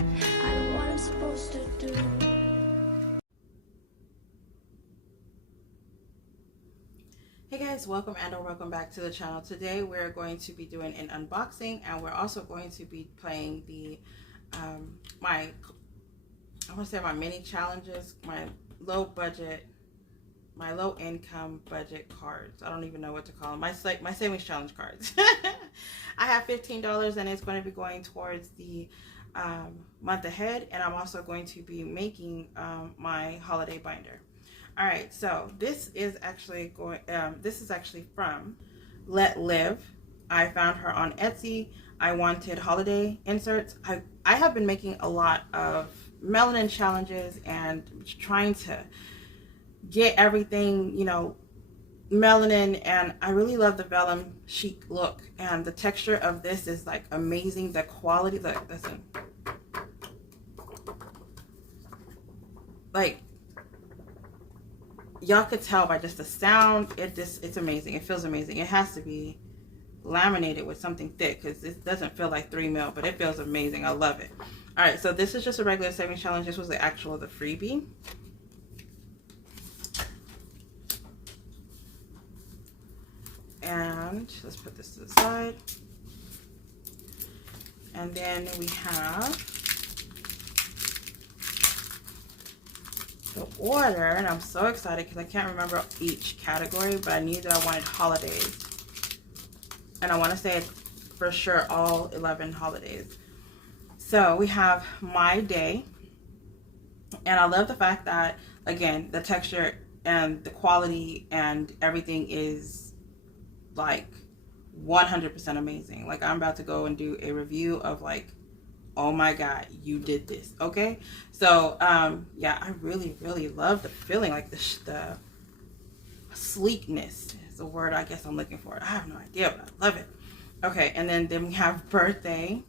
I know what I'm supposed to do. Hey guys, welcome or welcome back to the channel. Today we're going to be doing an unboxing, and we're also going to be playing the my mini challenges, my low income budget cards. I don't even know what to call them. My savings challenge cards. I have $15 and it's going to be going towards the month ahead, and I'm also going to be making my holiday binder. All right, so this is actually from Let Live. I found her on Etsy. I wanted holiday inserts. I have been making a lot of melanin challenges and trying to get everything, melanin, and I really love the vellum chic look, and the texture of this is like amazing. The quality, look, listen, like y'all could tell by just the sound, it's amazing. It feels amazing. It has to be laminated with something thick because it doesn't feel like 3 mil, but it feels amazing. I love it. All right, so this is just a regular savings challenge. This was the freebie. And let's put this to the side. And then we have the order, and I'm so excited because I can't remember each category, but I knew that I wanted holidays. And I want to say it's for sure all 11 holidays. So we have My Day. And I love the fact that, again, the texture and the quality and everything is like 100% amazing. Like, I'm about to go and do a review of like, oh my god, you did this. Okay, so yeah, I really love the feeling, like the sleekness is the word I guess I'm looking for. I have no idea, but I love it. Okay, and then we have Birthday.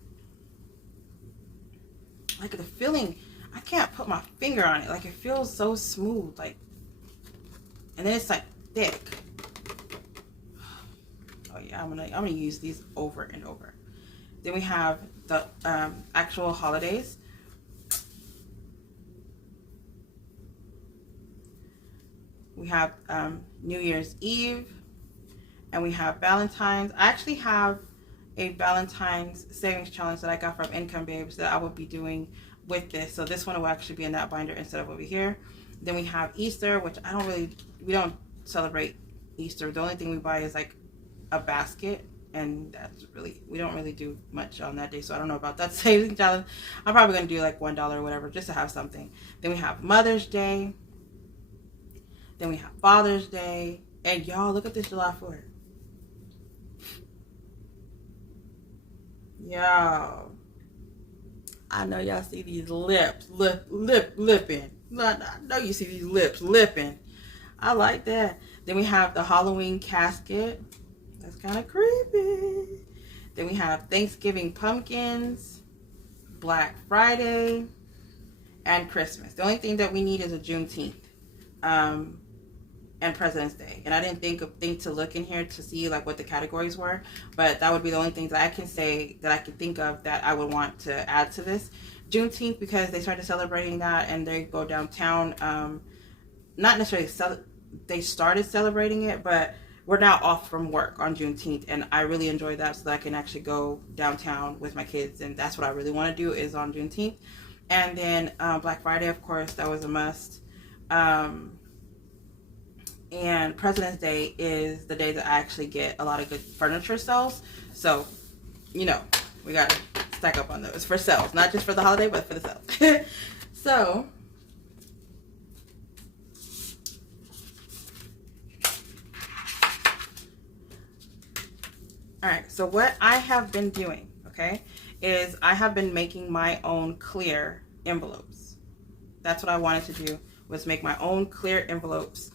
Like the feeling, I can't put my finger on it. Like, it feels so smooth, like, and then it's like thick. Oh yeah, I'm gonna use these over and over. Then we have the actual holidays. We have New Year's Eve, and we have Valentine's. I actually have a Valentine's savings challenge that I got from Income Babes that I will be doing with this. So this one will actually be in that binder instead of over here. Then we have Easter, which we don't celebrate Easter. The only thing we buy is like a basket, and that's really, we don't really do much on that day, so I don't know about that savings challenge. I'm probably gonna do like $1 or whatever just to have something. Then we have Mother's Day. Then we have Father's Day. And y'all, look at this July 4th. Y'all, I know y'all see these lips lipping. I know you see these lips lipping. I like that. Then we have the Halloween casket. That's kind of creepy. Then we have Thanksgiving pumpkins, Black Friday, and Christmas. The only thing that we need is a Juneteenth and President's Day. And I didn't think to look in here to see like what the categories were, but that would be the only thing that I can say that I can think of that I would want to add to this. Juneteenth, because they started celebrating that and they go downtown. Not necessarily they started celebrating it, but we're now off from work on Juneteenth, and I really enjoy that, so that I can actually go downtown with my kids, and that's what I really want to do is on Juneteenth. And then Black Friday, of course, that was a must. And President's Day is the day that I actually get a lot of good furniture sales. So, we got to stack up on those for sales, not just for the holiday, but for the sales. So, all right, so what I have been doing, okay, is I have been making my own clear envelopes. That's what I wanted to do, was make my own clear envelopes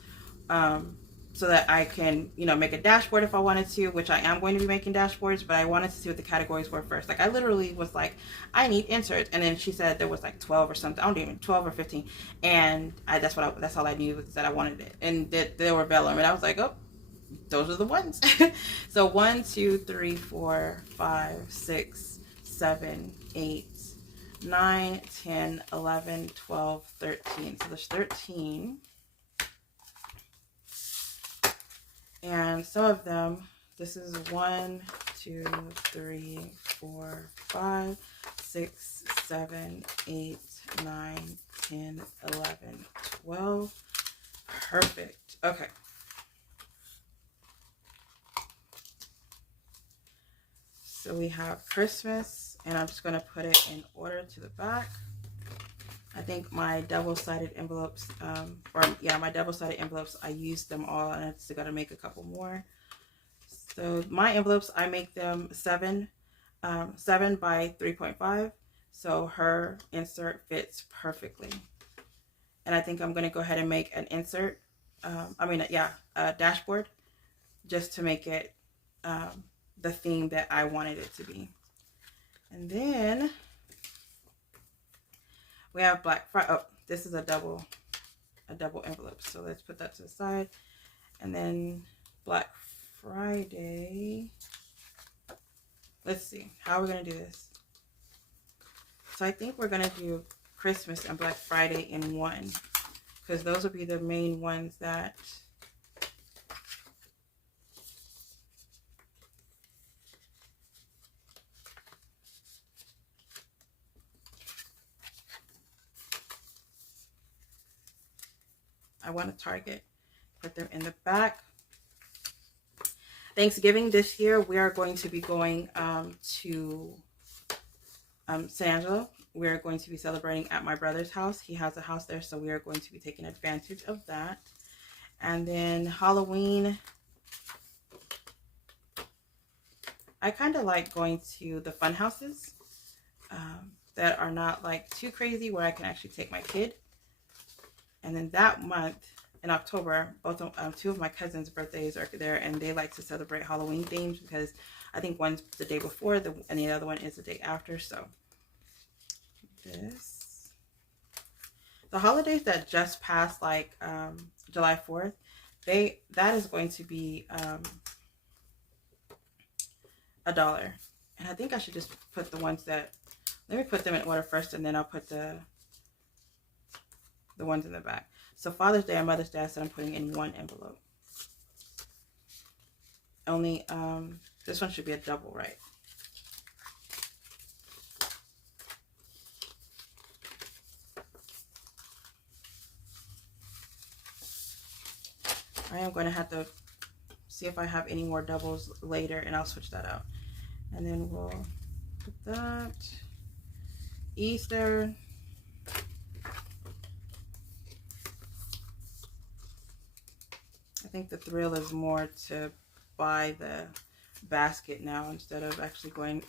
so that I can, make a dashboard if I wanted to, which I am going to be making dashboards, but I wanted to see what the categories were first. Like, I literally was like, I need inserts, and then she said there was like 12 or something. I don't even 12 or 15, and that's all I knew was that I wanted it, and that they were vellum, and I was like, oh, those are the ones. So 1, 2, 3, 4, 5, 6, 7, 8, 9, 10, 11, 12, 13. So there's 13. And some of them, this is 1, 2, 3, 4, 5, 6, 7, 8, 9, 10, 11, 12. Perfect. Okay. So we have Christmas, and I'm just going to put it in order to the back. I think my double-sided envelopes, my double-sided envelopes, I used them all, and I just got to make a couple more. So my envelopes, I make them 7 by 3.5. So her insert fits perfectly. And I think I'm going to go ahead and make an insert, a dashboard, just to make it the theme that I wanted it to be. And then we have Black Friday. Oh, this is a double envelope. So let's put that to the side. And then Black Friday. Let's see. How are we going to do this? So I think we're going to do Christmas and Black Friday in one, because those will be the main ones that I want to target. Put them in the back. Thanksgiving this year, we are going to be going to San Angelo. We are going to be celebrating at my brother's house. He has a house there, so we are going to be taking advantage of that. And then Halloween, I kind of like going to the fun houses that are not like too crazy, where I can actually take my kid. And then that month, in October, two of my cousins' birthdays are there, and they like to celebrate Halloween themes, because I think one's the day before, and the other one is the day after. So the holidays that just passed, like July 4th, that is going to be $1. And I think I should just put the ones that, let me put them in order first, and then I'll put the ones in the back. So Father's Day and Mother's Day, I said I'm putting in one envelope. Only, this one should be a double, right? I am going to have to see if I have any more doubles later, and I'll switch that out. And then we'll put that. Easter. I think the thrill is more to buy the basket now instead of actually going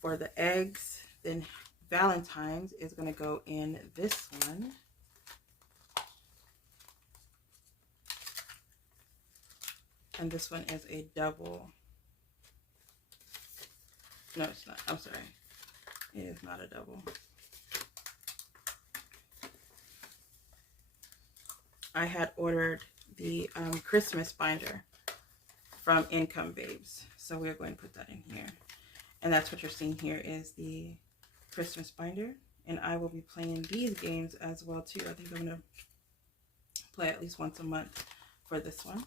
for the eggs. Then Valentine's is going to go in this one. And this one is a double. No, it's not. I'm sorry. It is not a double. I had ordered the Christmas binder from Income Babes. So we're going to put that in here. And that's what you're seeing here is the Christmas binder. And I will be playing these games as well too. I think I'm going to play at least once a month for this one.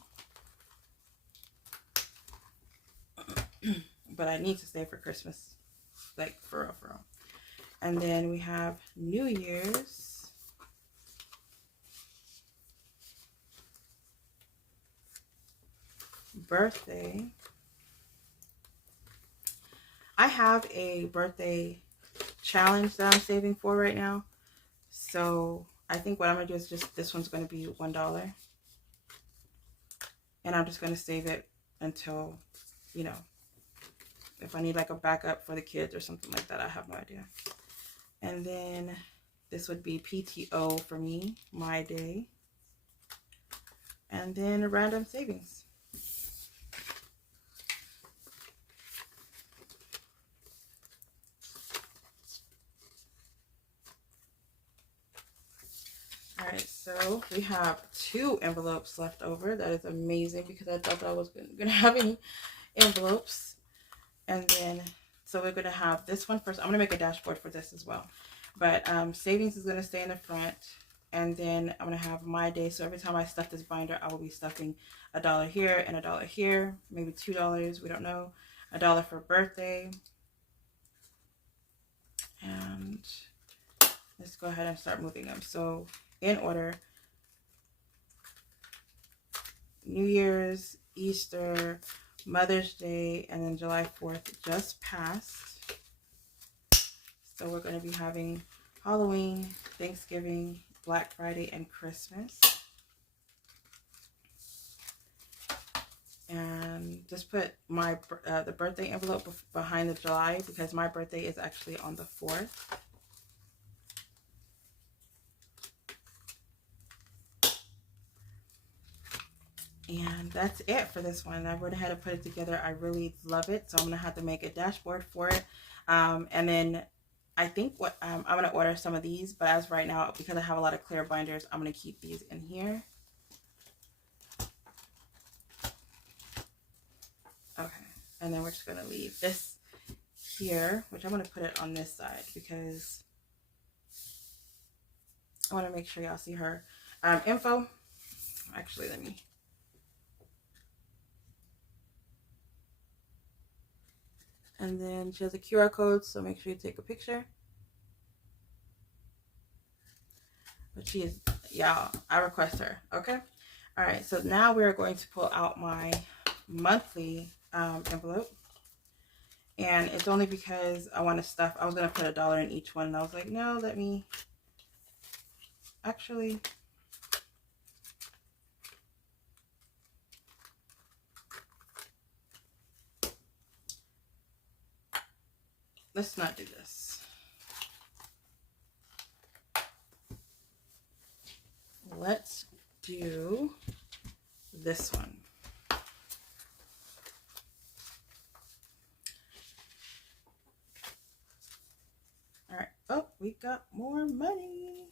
But I need to stay for Christmas, like for real, for real. And then we have New Year's. Birthday. I have a birthday challenge that I'm saving for right now. So I think what I'm going to do is just, this one's going to be $1. And I'm just going to save it until, you know, if I need like a backup for the kids or something like that. I have no idea. And then this would be PTO for me, my day. And then a random savings. Alright, so we have 2 envelopes left over. That is amazing because I thought that I wasn't going to have any envelopes. And then, so we're going to have this one first. I'm going to make a dashboard for this as well. But savings is going to stay in the front. And then I'm going to have my day. So every time I stuff this binder, I will be stuffing $1 here and $1 here, maybe $2. We don't know. $1 for birthday. And let's go ahead and start moving them. So in order, New Year's, Easter, Mother's Day, and then July 4th just passed. So we're going to be having Halloween, Thanksgiving, Black Friday, and Christmas. And just put my the birthday envelope behind the July because my birthday is actually on the 4th. And that's it for this one. I went ahead and put it together. I really love it. So I'm going to have to make a dashboard for it. And then I think what I'm going to order some of these. But as right now, because I have a lot of clear binders, I'm going to keep these in here. Okay. And then we're just going to leave this here, which I'm going to put it on this side because I want to make sure y'all see her info. Actually, let me... And then she has a QR code, so make sure you take a picture. But she is, y'all, I request her, okay? All right, so now we're going to pull out my monthly envelope. And it's only because I want to stuff, I was going to put $1 in each one. And I was like, no, let me, actually, let's not do this. Let's do this one. All right. Oh, we got more money.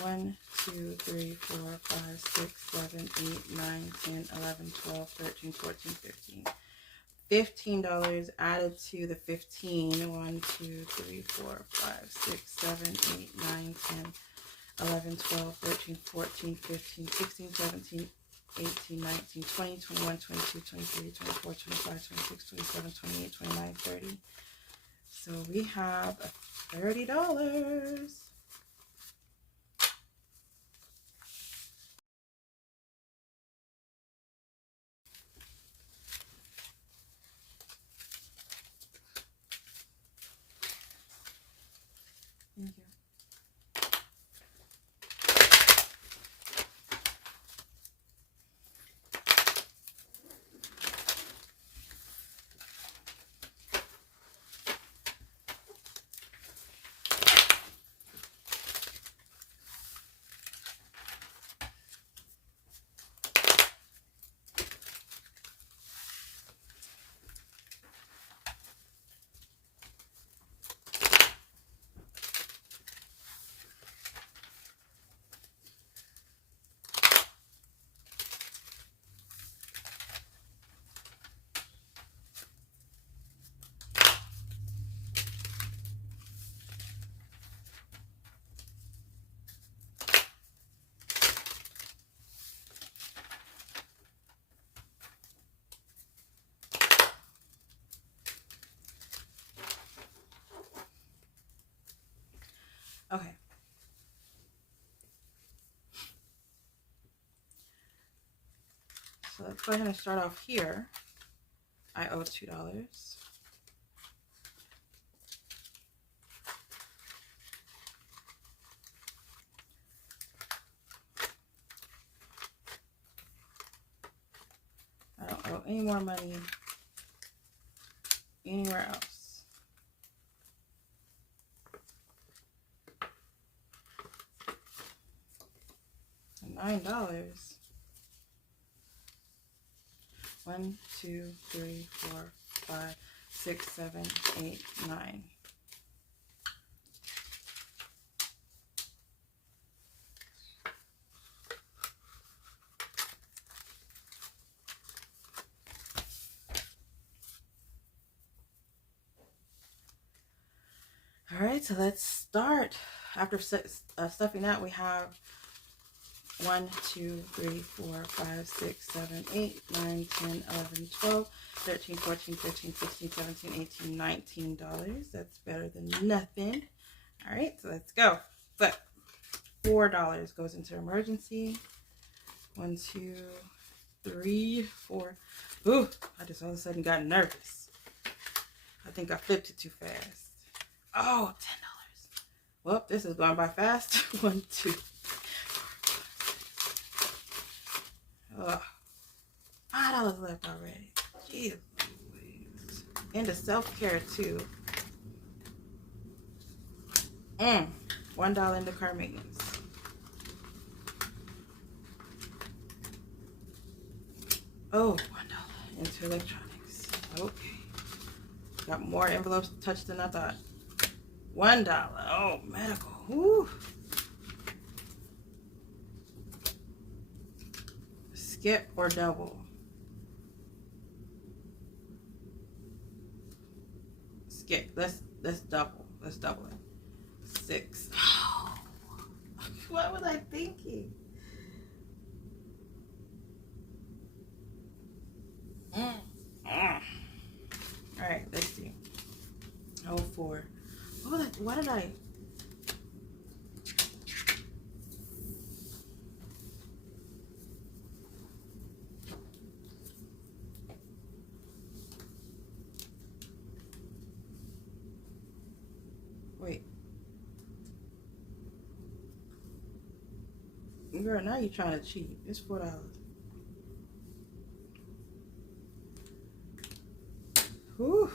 1, 2, 3, 4, 5, 6, 7, 8, 9, 10, 11, 12, 13, 14, 15. $15 added to the 15. 1, 2, 3, 4, 5, 6, 7, 8, 9, 10, 11, 12, 13, 14, 15, 16, 17, 18, 19, 20, 21, 22, 23, 24, 25, 26, 27, 28, 29, 30. So we have $30. Thank you. Okay. So let's go ahead and start off here. I owe $2. I don't owe any more money anywhere else. $9. 1, 2, 3, 4, 5, 6, 7, 8, 9. All right, so let's start. After stuffing that, we have 1, 2, 3, 4, 5, 6, 7, 8, 9, 10, 11, 12, 13, 14, 15, 16, 17, 18, $19. That's better than nothing. All right, so let's go. So $4 goes into emergency. 1, 2, 3, 4. Ooh, I just all of a sudden got nervous. I think I flipped it too fast. Oh, $10. Well, this is going by fast. 1, 2. Ugh. $5 left already. Jeez. Into self-care too. $1 into car maintenance. Oh, $1 into electronics. Okay. Got more envelopes touched than I thought. $1. Oh, medical. Woo. Skip or double? Skip. Let's double. Let's double it. 6. Oh, what was I thinking? All right, let's see. Oh, 4. What was I? What did I? Wait. Girl, now you're trying to cheat. It's $4. Whew.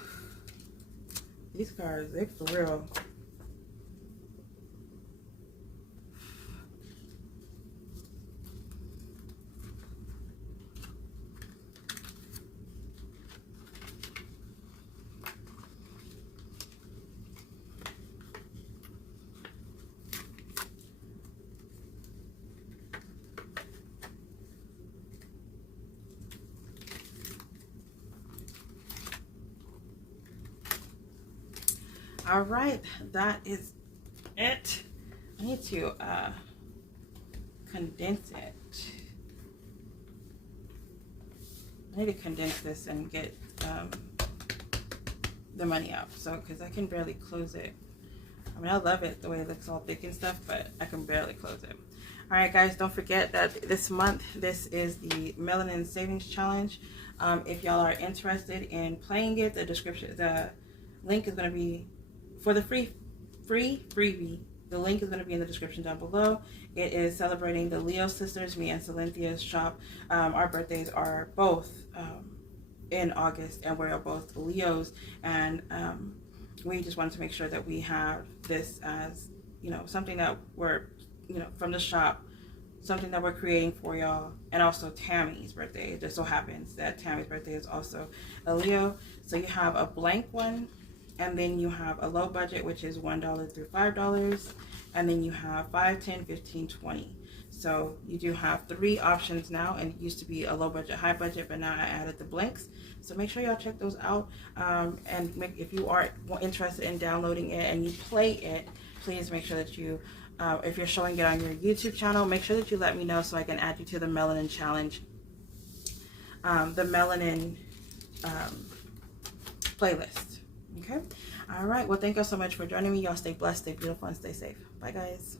These cards, they for real. All right, that is it. I need to condense it. I need to condense this and get the money out. So, because I can barely close it. I mean, I love it the way it looks all thick and stuff, but I can barely close it. All right, guys, don't forget that this month, this is the Melanin Savings Challenge. If y'all are interested in playing it, the link is going to be for the freebie. The link is going to be in the description down below. It is celebrating the Leo sisters, me and Cynthia's shop. Our birthdays are both in August, and we're both Leos, and we just wanted to make sure that we have this as, you know, something that we're, you know, from the shop, something that we're creating for y'all. And also Tammy's birthday. It just so happens that Tammy's birthday is also a Leo. So you have a blank one, and then you have a low budget, which is $1 through $5, and then you have 5, 10, 15, 20. So you do have 3 options now, and it used to be a low budget, high budget, but now I added the blanks. So make sure y'all check those out, and if you are interested in downloading it and you play it, please make sure that you, if you're showing it on your YouTube channel, make sure that you let me know so I can add you to the Melanin Challenge, the Melanin playlist. Okay. All right. Well, thank you so much for joining me. Y'all stay blessed, stay beautiful, and stay safe. Bye, guys.